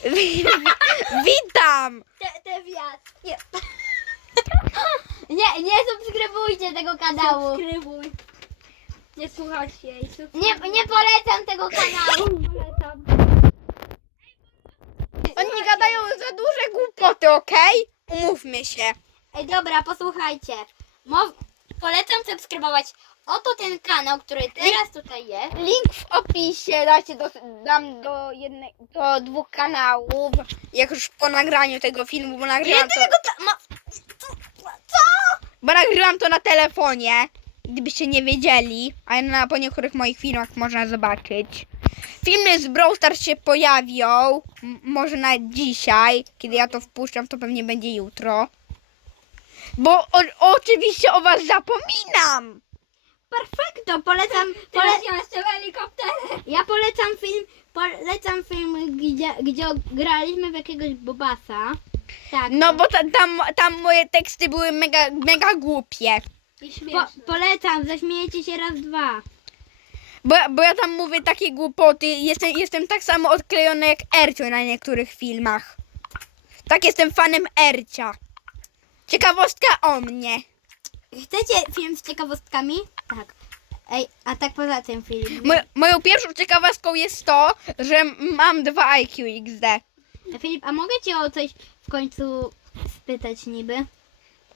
Witam! Te, te wiatr. Nie. nie, nie subskrybujcie tego kanału. Subskrybuj. Nie słuchać jej. Nie, nie polecam tego kanału. polecam. Oni gadają za duże głupoty, okej? Umówmy się. Ej, dobra, posłuchajcie. Mow... Polecam subskrybować oto ten kanał, który teraz tutaj jest. Link w opisie dacie do, dam do, jednej, do dwóch kanałów, jak już po nagraniu tego filmu, bo nagrywam to, ta... ma... bo nagrywam to na telefonie, gdybyście nie wiedzieli, ale na, po niektórych moich filmach można zobaczyć. Filmy z Brawl Stars się pojawią, m- może nawet dzisiaj, kiedy ja to wpuszczam, to pewnie będzie jutro. Bo o, oczywiście o was zapominam! Perfekto, polecam... Pole... Teraz ja jestem helikopterem. Ja polecam film, polecam film, gdzie, gdzie graliśmy w jakiegoś Bobasa. Tak. No bo ta, tam, tam moje teksty były mega, mega głupie. I Po, polecam, zaśmiejecie się raz, dwa. Bo, ja- bo ja tam mówię takie głupoty. Jestem, jestem tak samo odklejony jak Ercio na niektórych filmach. Tak jestem fanem Ercia. Ciekawostka o mnie. Chcecie film z ciekawostkami? Tak. Ej, a tak poza tym film. Mo, moją pierwszą ciekawostką jest to, że mam 2 IQ XD. Filip, a mogę cię o coś w końcu spytać niby?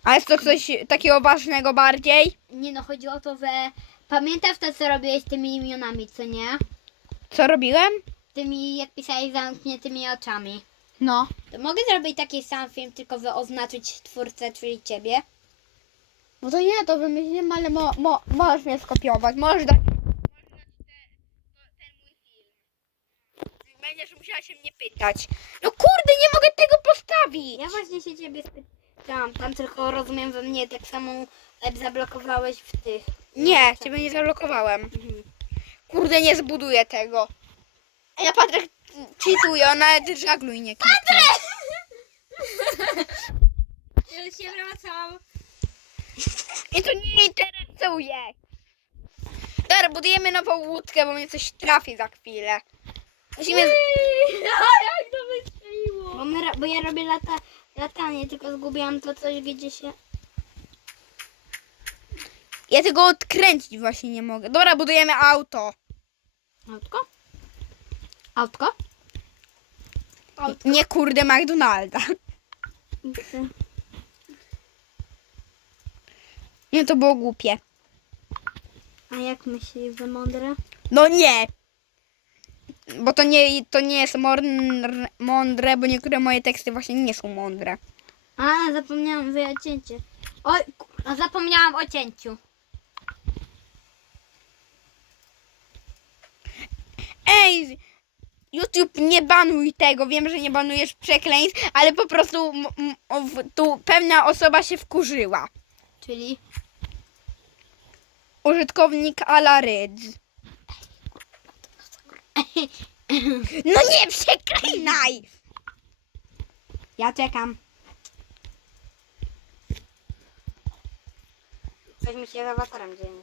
A jest to coś takiego ważnego bardziej? Nie no, chodzi o to, że pamiętasz to, co robiłeś z tymi imionami, co nie? Co robiłem? Tymi, jak pisałeś zamkniętymi oczami. No. To mogę zrobić taki sam film, tylko by oznaczyć twórcę, czyli ciebie? No to nie, to wymyśliłem, ale mo, mo, możesz mnie skopiować. Możesz dać. Będziesz musiała się mnie pytać. No kurde, nie mogę tego postawić. Ja właśnie się ciebie spytałam, tam tylko rozumiem, że mnie tak samo e, zablokowałeś w tych. Nie, ciebie nie zablokowałem. Mhm. Kurde, nie zbuduję tego. Ja Patryk cheatuje, on nawet żagluj nie kliknie. Ja się wracam. I to nie interesuje. Dobra, budujemy nową łódkę, bo mnie coś trafi za chwilę. Musimy... jak to wystrzeliło. Bo, my, bo ja robię lata, latanie, tylko zgubiłam to coś, gdzie się... Ja tego odkręcić właśnie nie mogę. Dobra, budujemy auto. Autko? Autko? Nie kurde McDonalda. Nie, to było głupie. A jak myślisz, że mądre? No nie. Bo to nie, to nie jest mądre, mądre, bo niektóre moje teksty właśnie nie są mądre. A, zapomniałam, że ja cięcie. Oj, ku- zapomniałam o cięciu. Ej, YouTube nie banuj tego. Wiem, że nie banujesz przekleństw, ale po prostu m- m- o, w- tu pewna osoba się wkurzyła. Czyli? Użytkownik Ala Rydz. No nie przeklinaj! Ja czekam. Coś mi się z awatarem dzieje.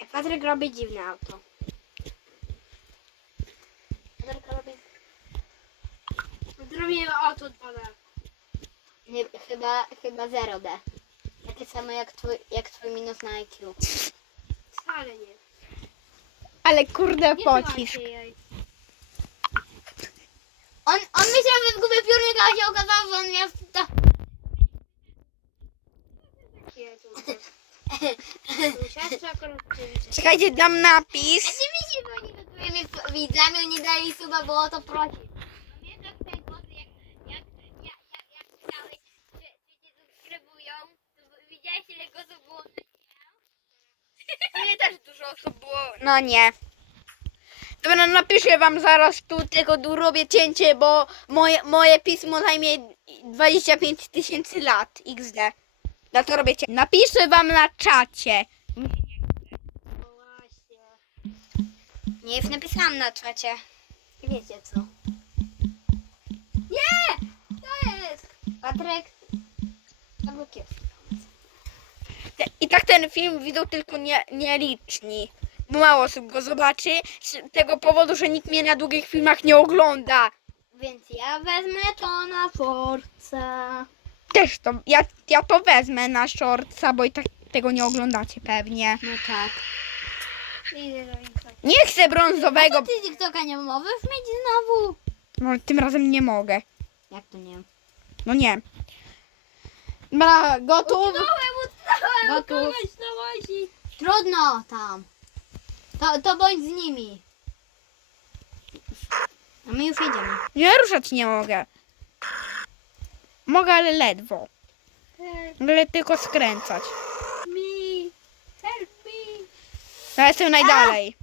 Ej, Patryk robi dziwne auto. Patryk robi... Zrobimy auto 2D. Nie, chyba, chyba 0D. Takie samo jak twój, jak twój minus na IQ. Wcale nie. Ale kurde Nie pocisk. słuchajcie jej. On, on myślał, że zgubił piórnik, a się okazało, że on miał... To... Nie, akurat przyjdzie. Czekajcie, dam napis. Myślisz, że oni to twoimi widzami, oni dali suba, bo o to prosi. Pamiętasz ten głos, jak, jak, jak, jak, jak pisałeś, że, że cię subskrybują, to widziałeś ile głosów było na Mnie też dużo osób było. No nie. Dobra, napiszę wam zaraz tu, tylko tu robię cięcie, bo moje, moje pismo zajmie 25 tysięcy lat XD. Dlatego robię cięcie. Napiszę wam na czacie. No właśnie. Nie, już napisałam na czacie. Wiecie co. Nie! To jest! Patryk, albo kies. I tak ten film widzą tylko nie, nieliczni. mało osób go zobaczy, z tego powodu, że nikt mnie na długich filmach nie ogląda. Więc ja wezmę to na Forza. Też to, ja, ja to wezmę na shortsa, bo i tak tego nie oglądacie pewnie. No tak. Idę do Insta. Nie chcę brązowego, ty TikToka nie możesz mieć znowu? no tym razem nie mogę. Jak to nie? No nie. Dobra, gotów? Gotów. Kogoś łazi. Trudno tam. To, to bądź z nimi. A my już jedziemy. Nie ruszać nie mogę. Mogę, ale ledwo. Ale tylko skręcać. Me. Help me. Ja jestem najdalej.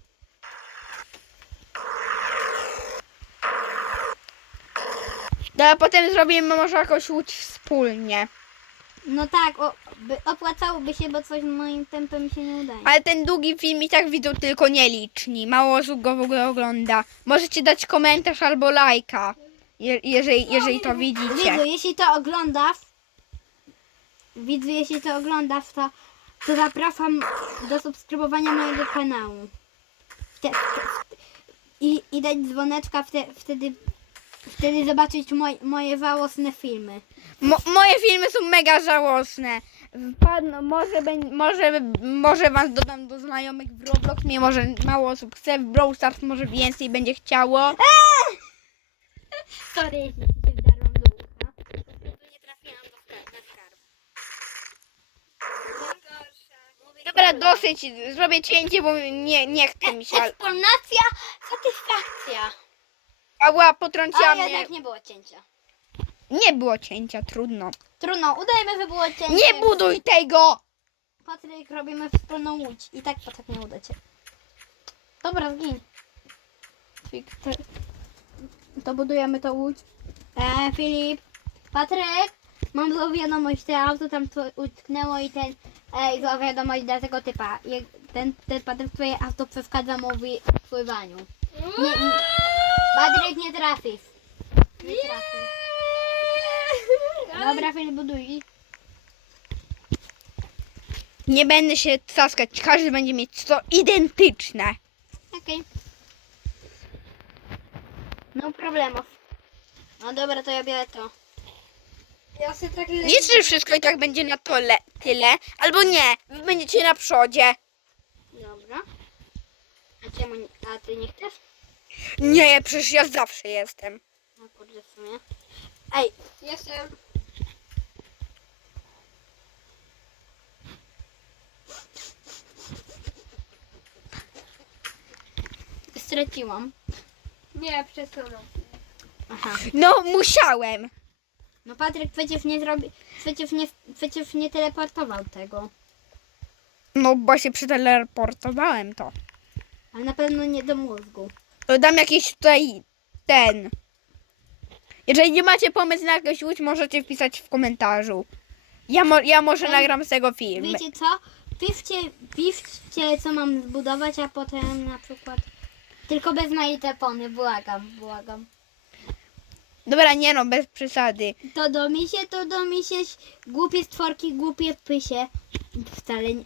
No, a potem zrobimy może jakąś łódź wspólnie. No tak, o, by, opłacałoby się, bo coś moim tempem się nie udaje. Ale ten długi film i tak widzą tylko nieliczni. Mało osób go w ogóle ogląda. Możecie dać komentarz albo lajka, je, jeżeli, jeżeli to widzicie. Widzu, jeśli to oglądasz, widzu, jeśli to oglądasz, to, to zapraszam do subskrybowania mojego kanału. Wte, wte, i, I dać dzwoneczka, wte, wtedy, wtedy zobaczyć moj, moje żałosne filmy. Mo, moje filmy są mega żałosne. Wpadną, może, może, może was dodam do znajomych w Roblox, mimo że mało osób chce. W Brawl Stars może więcej będzie chciało. Sorry, jeśli się wdarłam do ucha. Nie trafiłam do skarb, na skarb. Dobra, dosyć. Zrobię cięcie, bo nie, nie chce mi się. Eksponacja, satysfakcja. Ała, potrąciła A mnie. jednak nie było cięcia. Nie było cięcia, trudno. Trudno, udajmy, że było cięcie. Nie buduj tego! Patryk, robimy wspólną łódź. I tak Patryk nie uda cię. Dobra. Fik, to, to budujemy tą łódź. E, Filip. Patryk, mam złą wiadomość, te auto tam utknęło i ten, e, zła wiadomość dla tego typa. Ten, ten Patryk, twoje auto przeszkadza mu w pływaniu. Nie, nie. Patryk, nie trafisz. Nie trafisz. Dobra, Filip, buduj. Nie będę się caskać, każdy będzie mieć to identyczne. Okej. No problemów. No dobra, to ja biorę to. Ja sobie tak Nie, że wszystko i tak będzie na tole, tyle, albo nie, wy będziecie na przodzie. Dobra. A czemu nie, a ty nie chcesz? Nie, przecież ja zawsze jestem. No kurde w sumie. Ej, Jestem. Straciłam. Nie, przesunął. Aha. No, musiałem. No Patryk przecież nie zrobi, przecież nie, przecież nie teleportował tego. No, bo się przeteleportowałem to. Ale na pewno nie do mózgu. To dam jakiś tutaj ten. Jeżeli nie macie pomysłu na jakąś łódź, możecie wpisać w komentarzu. Ja, mo, ja może Ej, nagram z tego film. Wiecie co? Piszcie, piszcie co mam zbudować, a potem na przykład... Tylko bez mojej tepony, błagam, błagam. Dobra, nie no, bez przesady. To do misie, to do misie, głupie stworki, głupie pysie. Wcale nie,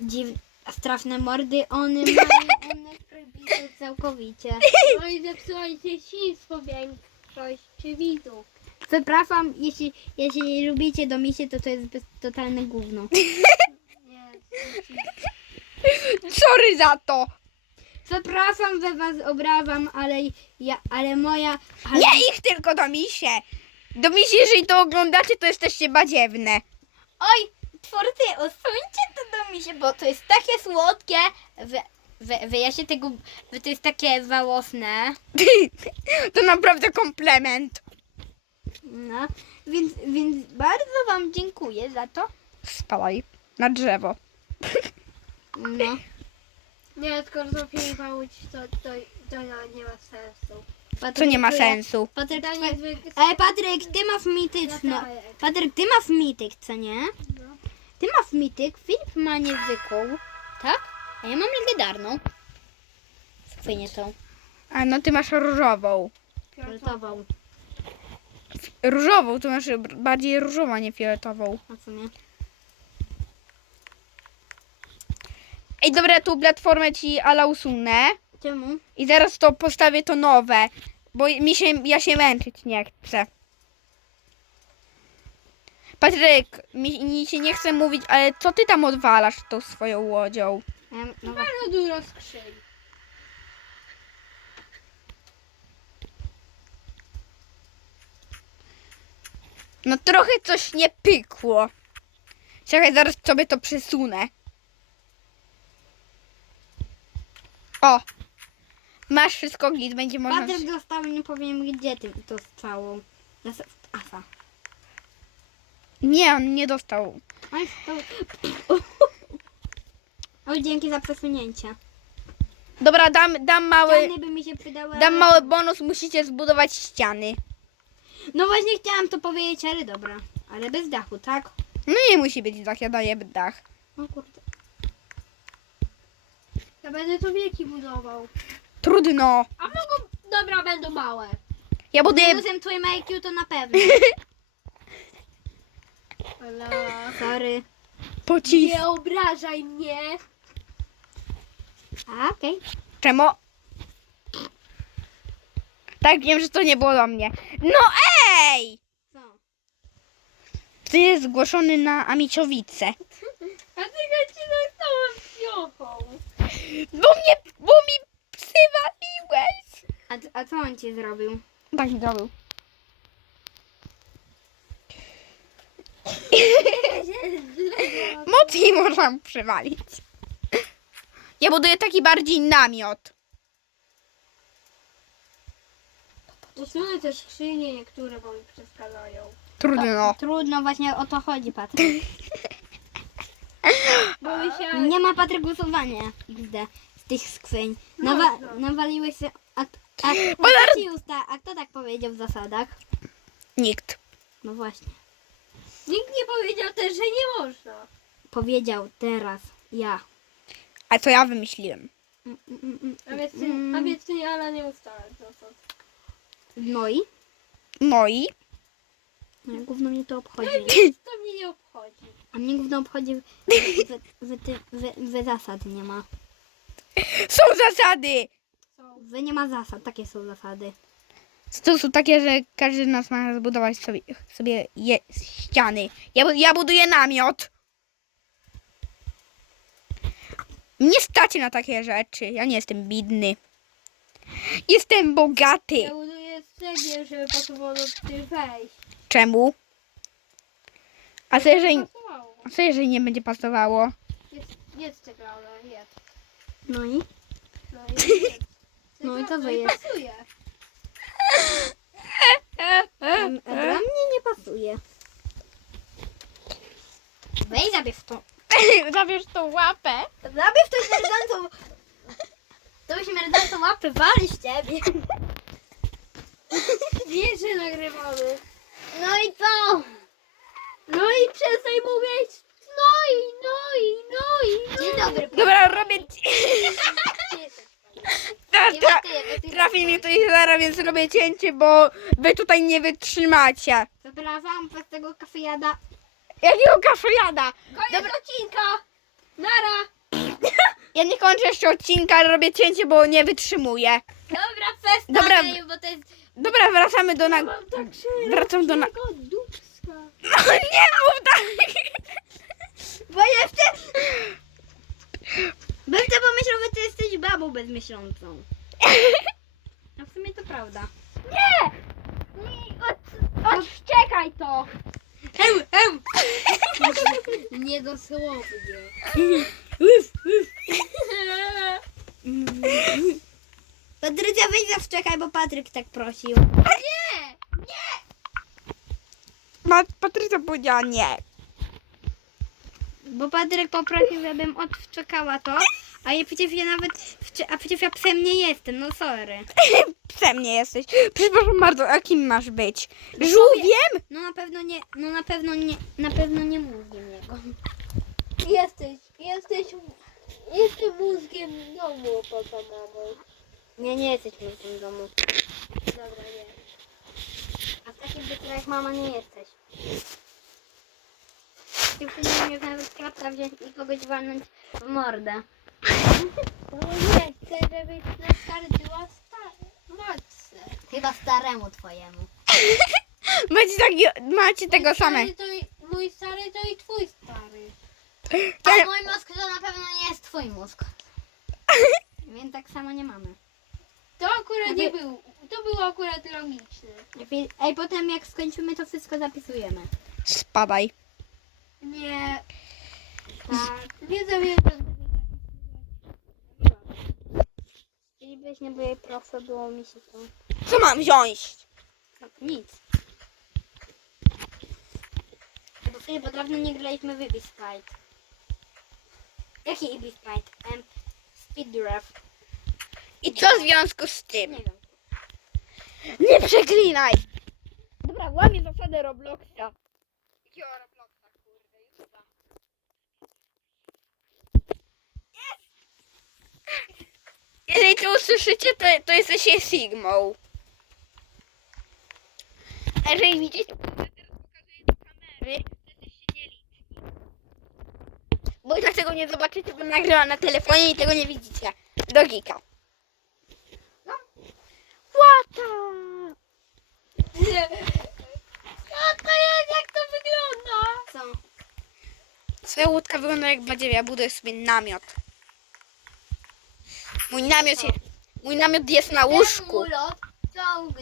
dziw, straszne mordy, one mają, one przebite całkowicie. No i zepsułajcie świństwo większości widzów. Przepraszam, jeśli, jeśli lubicie do misie, to to jest bez, totalne gówno. Nie. Sorry za to. Przepraszam, że was obrażam, ale ja, ale moja... Ale, Nie ich tylko do misie. Do misie, jeżeli to oglądacie, to jesteście badziewne. Oj, twórcy, usuńcie to do misie, bo to jest takie słodkie. Wy, wy, wy ja się tego... Wy to jest takie żałosne. To naprawdę komplement. No, więc, więc bardzo wam dziękuję za to. Spalaj na drzewo. No. Nie, skoro to Filipa łódź, to, to, to nie ma sensu. To nie ma Patryk, sensu. Patryk, nie. Ej, Patryk, ty masz mityczną. Patryk, ty masz mityk, co nie? No. Ty masz mityk, Filip ma niezwykłą, tak? A ja mam legendarną. Fajnie tą. A no ty masz różową. Fioletową. Różową, to masz bardziej różową, a nie fioletową. A w sumie. Ej, dobra, tu platformę ci ala usunę. Czemu? I zaraz to postawię to nowe. Bo mi się, ja się męczyć nie chcę. Patryk, mi, mi się nie chce mówić, ale co ty tam odwalasz tą swoją łodzią? Em, no, Bardzo dużo skrzyń. No trochę coś nie pykło. Czekaj, zaraz sobie to przesunę. O! Masz wszystko git, będzie można... Patryk dostał i nie powiem gdzie ty to strzałą. Zas- Asa. Nie, on nie dostał. Oj, to... Oj, dzięki za przesunięcie. Dobra, dam, dam mały... Ściany by mi się przydały. Dam ale- mały bonus, musicie zbudować ściany. No właśnie chciałam to powiedzieć, ale dobra. Ale bez dachu, tak? No nie musi być dach, ja daję dach. O kurde. Ja będę to wieki budował. Trudno. A mogą... Dobra, będą małe. Ja buduję... Minusem twoim IQ to na pewno. Ale... Sorry. Pocisk. Nie obrażaj mnie. A, okej. Czemu? Tak, wiem, że to nie było do mnie. No ej! Co? Ty jest zgłoszony na Amiciowice. A ty go ci dostałem piochą. Bo mnie, bo mi przywaliłeś. A, a co on ci zrobił? Tak mi zrobił. Mocniej można przywalić. Ja buduję taki bardziej namiot. Usunę te skrzynie niektóre, bo mi przeszkadzają. Trudno. Trudno, właśnie o to chodzi, Patryk. Się... Nie ma Patryk głosowania XD z tych skrzyń. Nawa nawaliłeś się. A, a, a, usta, a kto tak powiedział w zasadach? Nikt. No właśnie. Nikt nie powiedział też, że nie można. Powiedział teraz ja. A co ja wymyśliłem? Mm, mm, mm, mm. A więc Mm. a więc nie, ale nie ustalać zasad. No i? No i? No, Gówno mnie to obchodzi. To mnie nie obchodzi. A mnie gówno obchodzi, wy, wy, ty, wy, wy zasad nie ma. Są zasady! Wy nie ma zasad, takie są zasady. To są takie, że każdy z nas ma zbudować sobie, sobie je, ściany. Ja, bu- ja buduję namiot. Nie stać na takie rzeczy. Ja nie jestem biedny. Jestem bogaty. Ja buduję cegieł, żeby pasowało do tych wejść. Czemu? A co jeżeli, Pasowało. A co jeżeli nie będzie pasowało? Jest, jest cegła, ale jest. No i? No i. No i to no i jest. pasuje. Em, Dla mnie nie pasuje. Weź zabierz to. Zabierz tą łapę. Zabierz to śmierdzącą... To śmierdzącą łapę wali z ciebie. Wiesz, że nagrywamy. No i co? No i przestań mówić. No i, no i, no i, no Dzień dobry. Dobra, robię... ci- trafi mi tutaj zaraz, więc robię cięcie, bo wy tutaj nie wytrzymacie. Przepraszam, bez tego kafejada. Jakiego kaszujada? Koniec odcinka. Nara. Ja nie kończę jeszcze odcinka, ale robię cięcie, bo nie wytrzymuję. Dobra, festa. Dobra. bo to jest... Dobra, wracamy do na... Mam tak Wracam do na... No nie mów tak! Bo jeszcze... Bym to pomyślał, że ty jesteś babą bezmyślącą. A w sumie to prawda. Nie! Od, odszczekaj to! Eł, eł. Nie dosłownie. Patrycja, weź zawczekaj, bo Patryk tak prosił. Nie! Ma Patrycja powiedziała nie. Bo Patryk poprosił, żebym odczekała to, a ja przecież ja nawet, a przecież ja psem nie jestem, no sorry. Psem nie jesteś. Przepraszam bardzo, a kim masz być? Żółwiem? No na pewno nie, no na pewno nie, na pewno nie mówię niego. Jesteś, jesteś, jesteś mózgiem domu mamą. Nie, nie jesteś w tym domu. Dobra, nie. Takim byciu jak mama nie jesteś. Ty już nie umiesz nawet klapka wziąć i kogoś walnąć w mordę. Bo nie chcę, żeby naskarżyła stare moce. Chyba staremu twojemu. Macie, taki, macie tego. To i, mój stary to i twój stary. Ja- A mój mózg to na pewno nie jest twój mózg. Więc tak samo nie mamy. To akurat nie był. To było akurat logiczne. Ej, potem jak skończymy, to wszystko zapisujemy. Spadaj. Nie. Tak. Nie zamierzam. Chcielibyś nie były profe, było mi się to... Co mam wziąć? No, nic. Bo Filip, bo dawno nie graliśmy w Ibis Sprite. Jaki Ibis Sprite? Um, Speed Draft. I co w związku z tym? Nie wiem. Nie przeklinaj! Dobra, łamię zasadę Robloxa. Jakiego Robloxa, kurde, YouTube'a. Jest! Jeżeli to usłyszycie, to, to jesteście Sigmą. A jeżeli widzicie, to teraz pokazuję do kamery, to jesteście nieliczni. Bo i tak tego nie zobaczycie, bo nagrywam na telefonie i tego nie widzicie. Logika. No. Co to jest? Jak to wygląda? Co? Twoja łódka wygląda jak badziewie, ja buduję sobie namiot. Mój namiot, je, mój namiot jest na łóżku.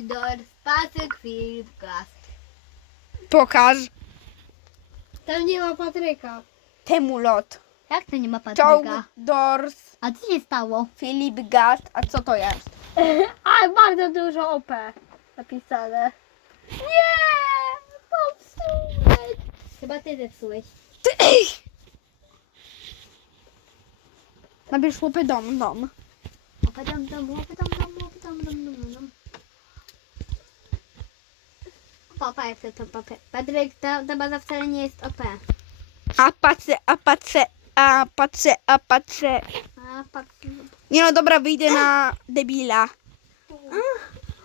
Dor, pasek, gaz. Pokaż Tam nie ma Patryka. temu lot. Jak to nie ma Czołg, dors, A co się stało? Filip Gast, a co to jest? A, bardzo dużo OP napisane. Nie! Popsułeś! Chyba ty zepsułeś. Ty, Nabierz łopę dom, dom. Opadam dom, opadam dom, opadam dom, dom, dom. Papa, jak to to papa. Patryk, ta, ta baza wcale nie jest OP. Apace, apace, apace, apace. A, pat... Nie no dobra, wyjdę na debila.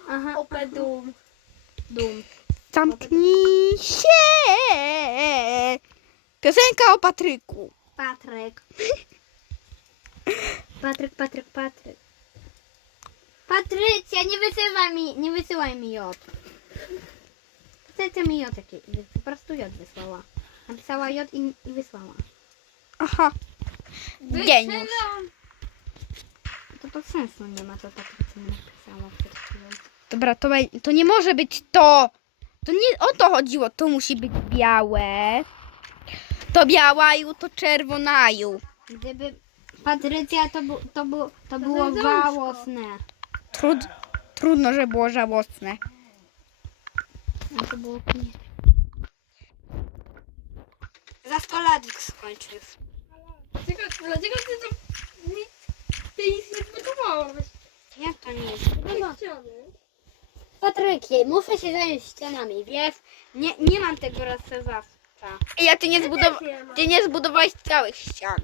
Aha, OP Doom. Dum. Zamknij się! Piosenka o Patryku. Patryk. Patryk, Patryk, Patryk. Patrycja, nie wysyłaj mi, nie wysyłaj mi J. Patrycja mi J taki, po prostu J wysłała. Napisała J i, i wysłała. Aha. Geniusz. To bez sensu nie ma, to Patrycja mi napisała przed chwilą. Dobra, to, to nie może być to. To nie o to chodziło. To musi być białe. To białaju, to czerwonaju. Gdyby Patrycja to, bu, to, bu, to było serduszko. żałosne. Trud, trudno, że było żałosne. No to było. Za 100 lat skończył. Dlaczego, dlaczego ty to nic, ty nic nie zbudowałeś? Jak to nie jest? No ściany. Patryk, muszę się zająć ścianami, wiesz? Nie, nie mam tego rozsadzawca. Ja ty nie, zbudowa- nie mam. ty nie zbudowałeś całych ścian.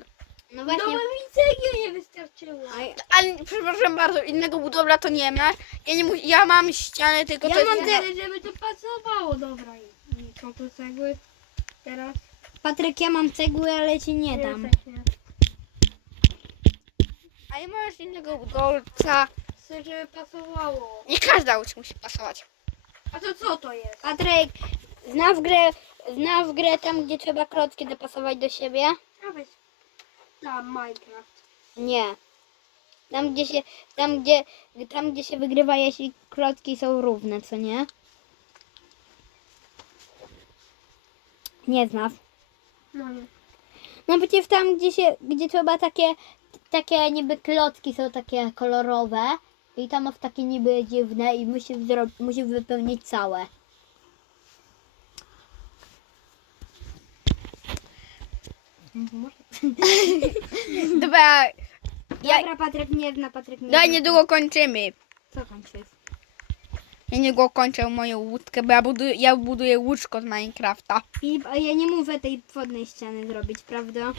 No No właśnie. mi cegieł nie wystarczyło. A ja, Ale przepraszam bardzo, innego budowla to nie ma. Ja, nie mu- ja mam ściany, tylko to Ja jest... mam tyle, żeby to pasowało. Dobra. I i co to cegły? Teraz? Patryk, ja mam cegły, ale ci nie dam. nie. A nie możesz innego budowca. Chcę, żeby pasowało. Nie każda łódź musi pasować. A to co to jest? Patryk, znasz grę, znasz grę tam, gdzie trzeba klocki dopasować do siebie? A weź. Tam Minecraft. Nie. Tam gdzie się, tam gdzie, tam gdzie się wygrywa, jeśli klocki są równe, co nie? Nie znasz. No nie. No przecież tam, gdzie się, gdzie trzeba takie, takie niby klocki są takie kolorowe i tam masz takie niby dziwne i musisz, zro- musisz wypełnić całe. Dobra, ja, Dobra, Patryk nie zna, Patryk nie daj zna. niedługo kończymy. Co tam się jest? Ja niedługo kończę moją łódkę, bo ja buduję, ja buduję łóżko z Minecrafta. Filip, a ja nie mówię tej wodnej ściany zrobić, prawda?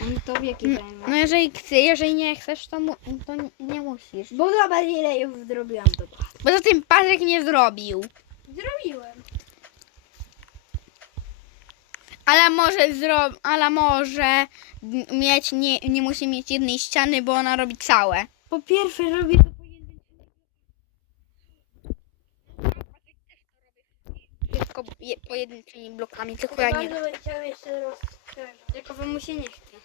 On to wieki zajmie. No jeżeli chcesz, jeżeli nie chcesz, to, mu, to nie, nie musisz. Bo zobacz ile już zrobiłam tego. Poza tym Patryk nie zrobił. Zrobiłem. Ale może zro... ale może mieć, nie, nie musi mieć jednej ściany, bo ona robi całe. Po pierwsze robię to Tylko je- pojedynczymi blokami, tylko ja nie. bym chciał jeszcze rozszerzyć. Tylko mu się nie chce.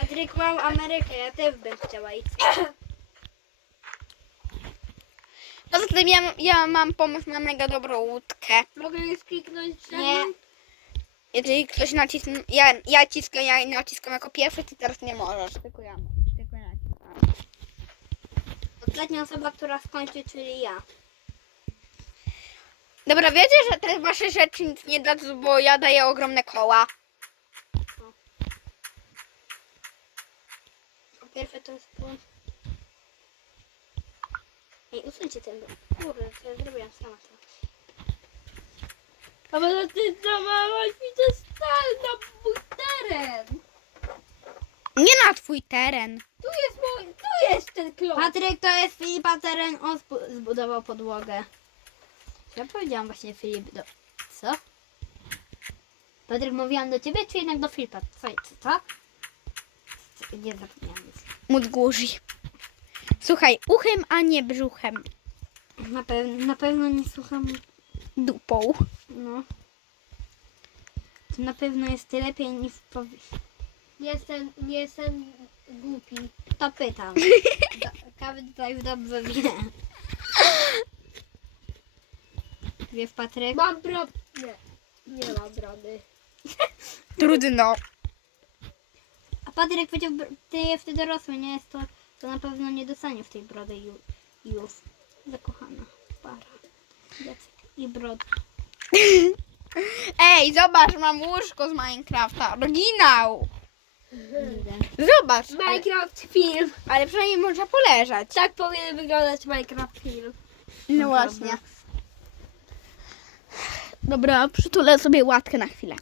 Patryk mam Amerykę, ja też bym chciała iść. Poza tym ja, ja mam pomysł na mega dobrą łódkę. Mogę już kliknąć Nie. Jeżeli ktoś nacisnie, ja, ja ciskam, ja naciskam jako pierwszy, ty teraz nie możesz. Tylko ja mogę. Tylko ja naciskam. Ostatnia osoba, która skończy, czyli ja. Dobra, wiecie, że te wasze rzeczy nic nie dadzą, bo ja daję ogromne koła. Pierwsze to jest pół. Ej, usuńcie ten dom. Kurde, co ja zrobiłam sama to. A może ty zdawałaś mi to stal na mój teren. Nie na twój teren. Tu jest mój, tu jest ten klon. Patryk, to jest Filipa teren, on zbu- zbudował podłogę. Ja powiedziałam właśnie Filip do... Co? Patryk, mówiłam do ciebie, czy jednak do Filipa? Co? Co? co? Co? Nie zapomniałam nic. Głuży. Słuchaj, uchem, a nie brzuchem. Na, pew- na pewno nie słucham, Dupą. no. To na pewno jest lepiej niż powie... Jestem, nie jestem głupi. To pytam. Do, Kawy tutaj już dobrze wie. Wiesz, Patryk? Mam brodę. Nie, nie mam brody. Trudno. A Patryk powiedział, ty jesteś dorosły, nie jest to, to na pewno nie dostanie w tej brody ju, już. Zakochana para. Jacek i brod. Ej, zobacz, mam łóżko z Minecrafta. Oryginał. Zobacz. Ale, Minecraft film. ale przynajmniej można poleżeć. Tak powinien wyglądać Minecraft film. No właśnie. Dobra, przytulę sobie łatkę na chwilę.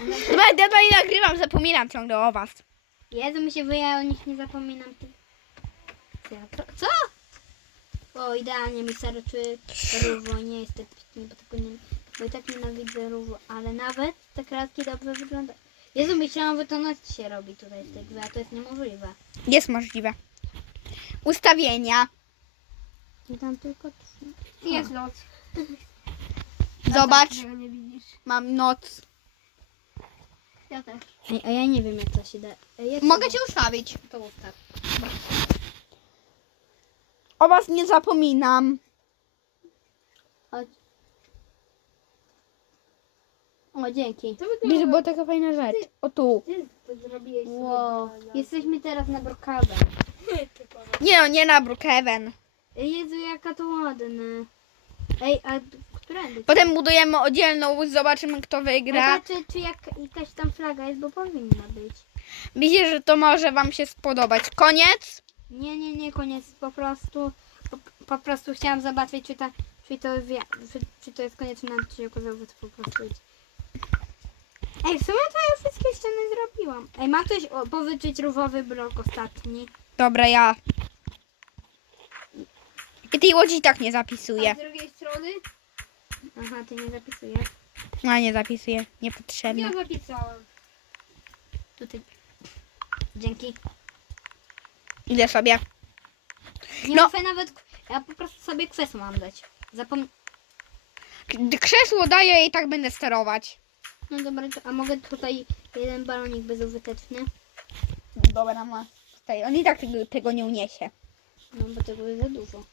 Dobra, ja dalej nagrywam, zapominam ciągle o was. Jezu, mi się wyja, o nich nie zapominam. Co? ja to- Co? O, idealnie mi starczy różo, nie jest tak pitnie, bo tego nie... Bo i tak nienawidzę różu, ale nawet te kratki dobrze wyglądają. Jezu, myślałam, że to noc się robi tutaj w tej grze, a to jest niemożliwe. Jest możliwe. Ustawienia. I tam tylko trzy. Jest noc. Zobacz, Tego nie widzisz. mam noc. Ja też. Ej, a ja nie wiem, jak to się da. Ej, jak Mogę to cię ustawić. To ustaw. O was nie zapominam. Chodź. O, dzięki. To Wiesz, wygląda... była taka fajna rzecz. O tu. Ty to zrobiłeś sobie Wow. banana. Jesteśmy teraz na Brookhaven. Typowo. Nie no, nie na Brookhaven. Ej, Jezu, jaka to ładna. Ej, a którędy? Potem budujemy oddzielną zobaczymy kto wygra. patrzę, czy jak, jakaś tam flaga jest, bo powinna być. Myślę, że to może wam się spodobać. Koniec? Nie, nie, nie, koniec. Po prostu, po, po prostu chciałam zobaczyć, czy, ta, czy, to, czy, czy to jest koniec nam, czy okazało, że to po prostu. Ej, w sumie to ja wszystkie ściany zrobiłam. Ej, ma ktoś o, powyczyć różowy blok ostatni? Dobra, ja. I tej łodzi i tak nie A zapisuję. z drugiej strony Aha, ty nie zapisujesz. No nie zapisuję, niepotrzebne. ja zapisałam. Tutaj. Dzięki. Idę sobie. Nie No. nawet, ja po prostu sobie kwesu mam dać. Zapom... Gdy krzesło daję i tak będę sterować. No dobra, to- a mogę tutaj jeden balonik bezużyteczny? Dobra, ma. Tutaj. On i tak tego, tego nie uniesie. No bo tego jest za dużo.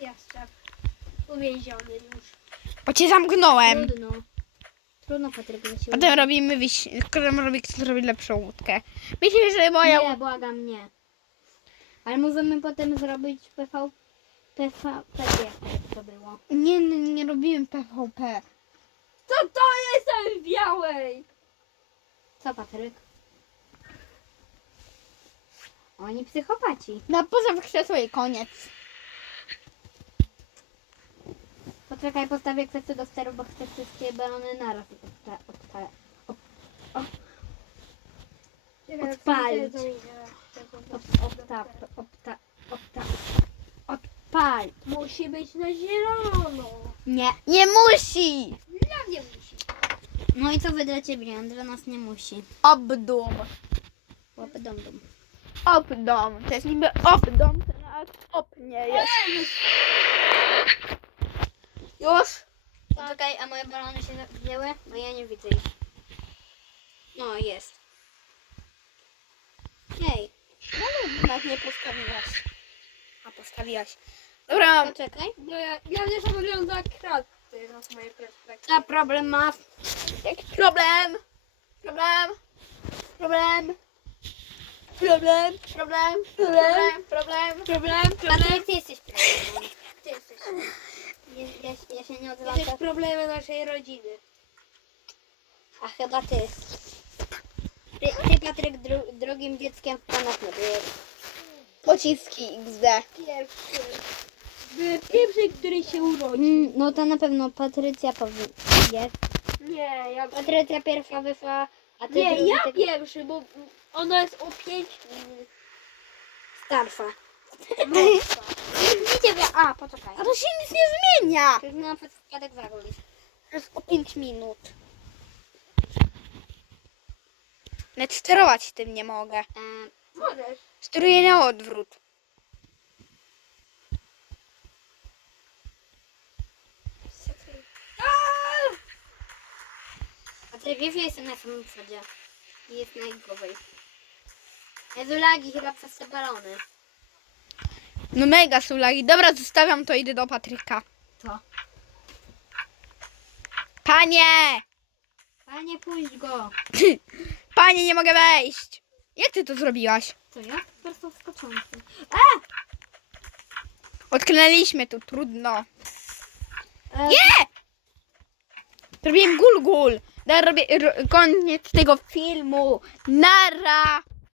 Jeszcze. Uwięziony już. Bo cię zamknąłem. Trudno. Trudno Patryk Potem robimy wyś... Potem robi kto zrobi lepszą łódkę. Myślę, że moja Nie, błagam, nie. Ale możemy potem zrobić PV... PVP, jak to było. Nie, nie, nie robimy PvP. Co to jest tam w białej? Co Patryk? Oni psychopaci. Na poza krzesło i koniec. Poczekaj, postawię kwestię do steru, bo chcę wszystkie balony naraz odpa- odpa- op- Odpalić. Op- opta, opta, opta, pal. Musi być na zielono. Nie. Nie musi! Dla mnie musi. No i co wy dla ciebie? Dla nas nie musi. Obdum. Dom dom. Obdom. To jest niby obdom, to nawet op nie jest. Już! Tak. Poczekaj, a moje balony się wzięły? Bo ja nie widzę ich. No, jest. Ej, no balon nawet no tak nie postawiłaś. A, postawiłaś. Dobra. Poczekaj. No ja, ja wiesz, wygląda krat. To jest z mojej perspektywy. A problem ma. Jaki problem? Problem. Problem. Problem, problem, problem, problem, problem, problem. Patryk, ty jesteś problemem. Ty jesteś. Ja, ja, ja się nie odzywam. Jesteś tak- problemem naszej rodziny. A chyba ty. Ty, ty Patryk, dru, drugim dzieckiem w byłeś. Pociski XD. Pierwszy. Były pierwszy, który się urodził. Mm, no to na pewno Patrycja powie. Jest. Nie, ja Patrycja pierwsza wyszła, a ty Nie, drugi ja tak pierwszy, bo ona jest o 5 minut starsza. młodsza. Wy- a poczekaj. A to się nic nie zmienia. To jest na przypadek zarobić. To jest o 5 minut. Nawet sterować tym nie mogę. E, Możesz. Steruję na odwrót. a ty wiesz, że jestem na samym przodzie. I jest najgorzej. Jezu, lagi chyba przez te balony. No mega sulagi. Dobra, zostawiam to, idę do Patryka. Co? Panie! Panie, puść go. Panie, nie mogę wejść. Jak ty to zrobiłaś? Co ja? Po prostu wskoczący. Odknęliśmy tu, trudno. E, Nie! Zrobiłem gul gul. Robię ro, koniec tego filmu. Nara!